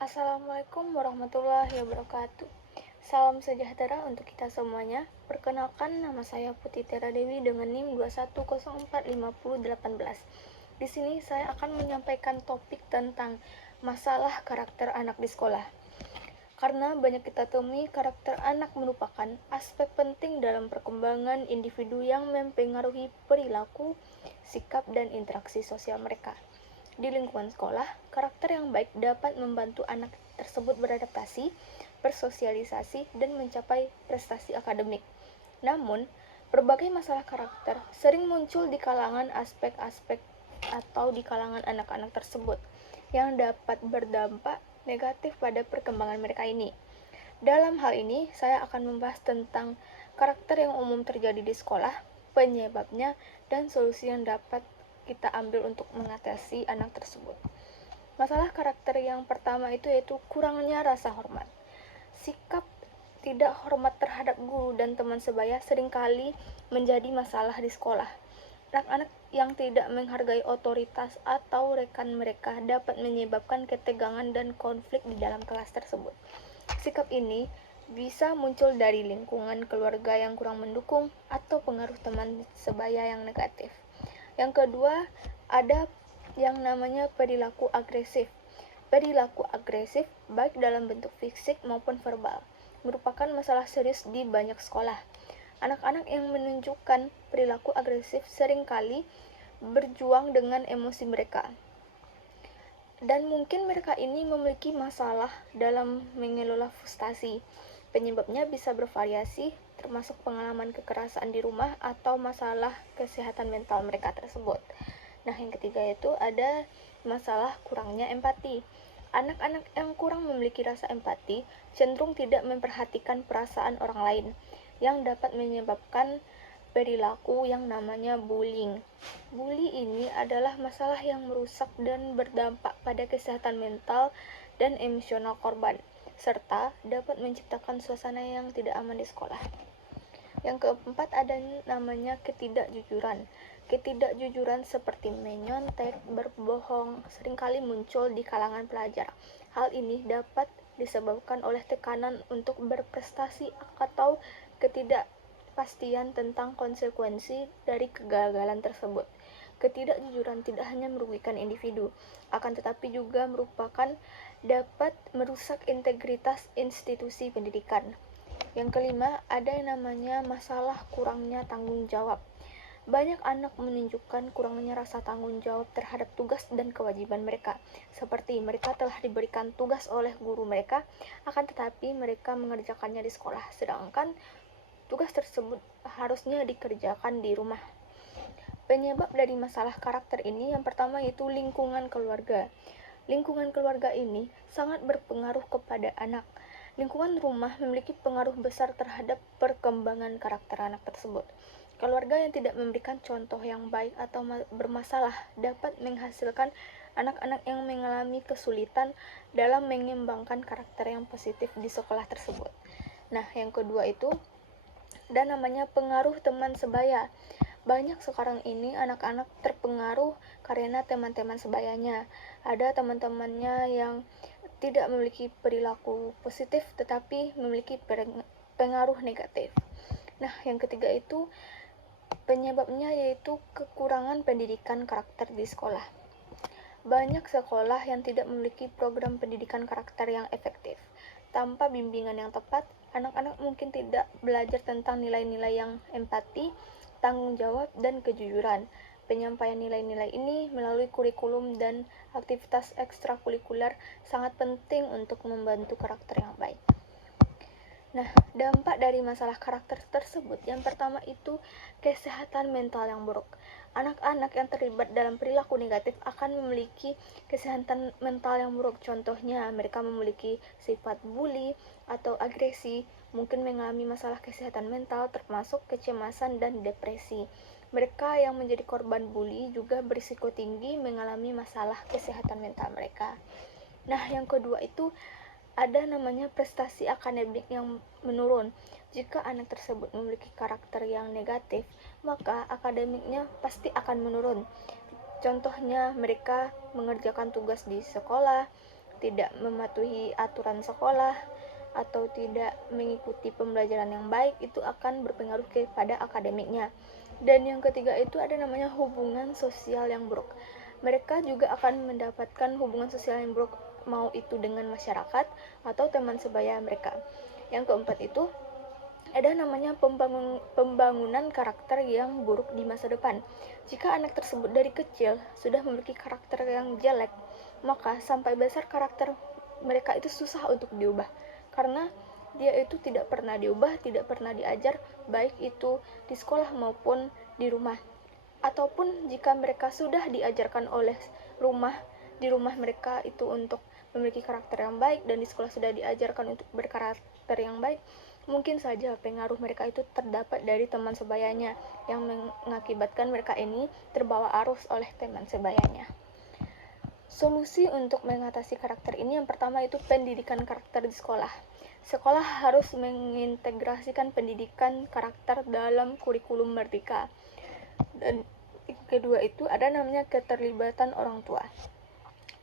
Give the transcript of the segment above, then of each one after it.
Assalamualaikum warahmatullahi wabarakatuh. Salam sejahtera untuk kita semuanya. Perkenalkan, nama saya Putri Tiara Dewi dengan NIM 2104518. Di sini saya akan menyampaikan topik tentang masalah karakter anak di sekolah. Karena banyak kita temui, karakter anak merupakan aspek penting dalam perkembangan individu yang mempengaruhi perilaku, sikap, dan interaksi sosial mereka. Di lingkungan sekolah, karakter yang baik dapat membantu anak tersebut beradaptasi, bersosialisasi, dan mencapai prestasi akademik. Namun, berbagai masalah karakter sering muncul di kalangan aspek-aspek atau di kalangan anak-anak tersebut yang dapat berdampak negatif pada perkembangan mereka ini. Dalam hal ini, saya akan membahas tentang karakter yang umum terjadi di sekolah, penyebabnya, dan solusi yang dapat kita ambil untuk mengatasi anak tersebut. Masalah karakter yang pertama itu yaitu kurangnya rasa hormat. Sikap tidak hormat terhadap guru dan teman sebaya seringkali menjadi masalah di sekolah. Anak-anak yang tidak menghargai otoritas atau rekan mereka dapat menyebabkan ketegangan dan konflik di dalam kelas tersebut. Sikap ini bisa muncul dari lingkungan keluarga yang kurang mendukung atau pengaruh teman sebaya yang negatif. Yang kedua, ada yang namanya perilaku agresif. Perilaku agresif, baik dalam bentuk fisik maupun verbal, merupakan masalah serius di banyak sekolah. Anak-anak yang menunjukkan perilaku agresif seringkali berjuang dengan emosi mereka. Dan mungkin mereka ini memiliki masalah dalam mengelola frustasi. Penyebabnya bisa bervariasi, termasuk pengalaman kekerasan di rumah atau masalah kesehatan mental mereka tersebut. Nah, yang ketiga itu ada masalah kurangnya empati. Anak-anak yang kurang memiliki rasa empati cenderung tidak memperhatikan perasaan orang lain, yang dapat menyebabkan perilaku yang namanya bullying. Bully ini adalah masalah yang merusak dan berdampak pada kesehatan mental dan emosional korban, serta dapat menciptakan suasana yang tidak aman di sekolah. Yang keempat ada namanya ketidakjujuran. Ketidakjujuran seperti menyontek, berbohong, seringkali muncul di kalangan pelajar. Hal ini dapat disebabkan oleh tekanan untuk berprestasi atau ketidakpastian tentang konsekuensi dari kegagalan tersebut. Ketidakjujuran tidak hanya merugikan individu, akan tetapi juga merupakan dapat merusak integritas institusi pendidikan. Yang kelima, ada yang namanya masalah kurangnya tanggung jawab. Banyak anak menunjukkan kurangnya rasa tanggung jawab terhadap tugas dan kewajiban mereka, seperti mereka telah diberikan tugas oleh guru mereka, akan tetapi mereka mengerjakannya di sekolah, sedangkan tugas tersebut harusnya dikerjakan di rumah. Penyebab dari masalah karakter ini yang pertama yaitu lingkungan keluarga. Lingkungan keluarga ini sangat berpengaruh kepada anak. Lingkungan rumah memiliki pengaruh besar terhadap perkembangan karakter anak tersebut. Keluarga yang tidak memberikan contoh yang baik atau bermasalah dapat menghasilkan anak-anak yang mengalami kesulitan dalam mengembangkan karakter yang positif di sekolah tersebut. Nah, yang kedua itu dan namanya pengaruh teman sebaya. Banyak sekarang ini anak-anak terpengaruh karena teman-teman sebayanya. Ada teman-temannya yang tidak memiliki perilaku positif tetapi memiliki pengaruh negatif. Nah, yang ketiga itu penyebabnya yaitu kekurangan pendidikan karakter di sekolah. Banyak sekolah yang tidak memiliki program pendidikan karakter yang efektif. Tanpa bimbingan yang tepat, anak-anak mungkin tidak belajar tentang nilai-nilai yang empati, tanggung jawab, dan kejujuran. Penyampaian nilai-nilai ini melalui kurikulum dan aktivitas ekstrakurikuler sangat penting untuk membantu karakter yang baik. Nah, dampak dari masalah karakter tersebut yang pertama itu kesehatan mental yang buruk. Anak-anak yang terlibat dalam perilaku negatif akan memiliki kesehatan mental yang buruk. Contohnya, mereka memiliki sifat bully atau agresi, mungkin mengalami masalah kesehatan mental termasuk kecemasan dan depresi. Mereka yang menjadi korban bully juga berisiko tinggi mengalami masalah kesehatan mental mereka. Nah, yang kedua itu ada namanya prestasi akademik yang menurun. Jika anak tersebut memiliki karakter yang negatif, maka akademiknya pasti akan menurun. Contohnya, mereka mengerjakan tugas di sekolah tidak mematuhi aturan sekolah atau tidak mengikuti pembelajaran yang baik, itu akan berpengaruh kepada akademiknya. Dan yang ketiga itu ada namanya hubungan sosial yang buruk. Mereka juga akan mendapatkan hubungan sosial yang buruk, mau itu dengan masyarakat atau teman sebaya mereka. Yang keempat itu ada namanya pembangunan karakter yang buruk di masa depan. Jika anak tersebut dari kecil sudah memiliki karakter yang jelek, maka sampai besar karakter mereka itu susah untuk diubah. Karena dia itu tidak pernah diubah, tidak pernah diajar, baik itu di sekolah maupun di rumah. Ataupun jika mereka sudah diajarkan oleh rumah, di rumah mereka itu untuk memiliki karakter yang baik dan di sekolah sudah diajarkan untuk berkarakter yang baik, mungkin saja pengaruh mereka itu terdapat dari teman sebayanya yang mengakibatkan mereka ini terbawa arus oleh teman sebayanya. Solusi untuk mengatasi karakter ini yang pertama itu pendidikan karakter di sekolah. Sekolah harus mengintegrasikan pendidikan karakter dalam kurikulum merdeka. Dan kedua itu ada namanya keterlibatan orang tua.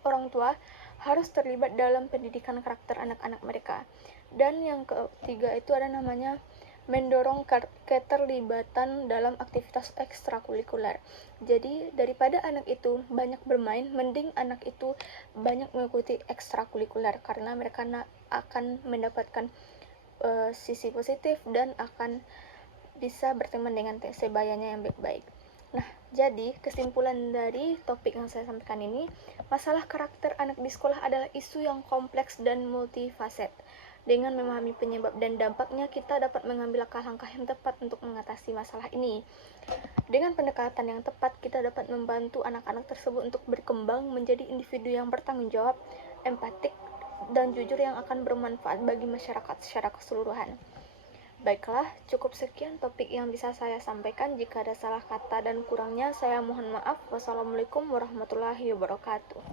Orang tua harus terlibat dalam pendidikan karakter anak-anak mereka. Dan yang ketiga itu ada namanya mendorong keterlibatan dalam aktivitas ekstrakurikuler. Jadi daripada anak itu banyak bermain, mending anak itu banyak mengikuti ekstrakurikuler karena mereka akan mendapatkan sisi positif dan akan bisa berteman dengan sebayanya yang baik-baik. Nah, jadi kesimpulan dari topik yang saya sampaikan ini, masalah karakter anak di sekolah adalah isu yang kompleks dan multifaset. Dengan memahami penyebab dan dampaknya, kita dapat mengambil langkah-langkah yang tepat untuk mengatasi masalah ini. Dengan pendekatan yang tepat, kita dapat membantu anak-anak tersebut untuk berkembang menjadi individu yang bertanggung jawab, empatik, dan jujur yang akan bermanfaat bagi masyarakat secara keseluruhan. Baiklah, cukup sekian topik yang bisa saya sampaikan. Jika ada salah kata dan kurangnya, saya mohon maaf. Wassalamualaikum warahmatullahi wabarakatuh.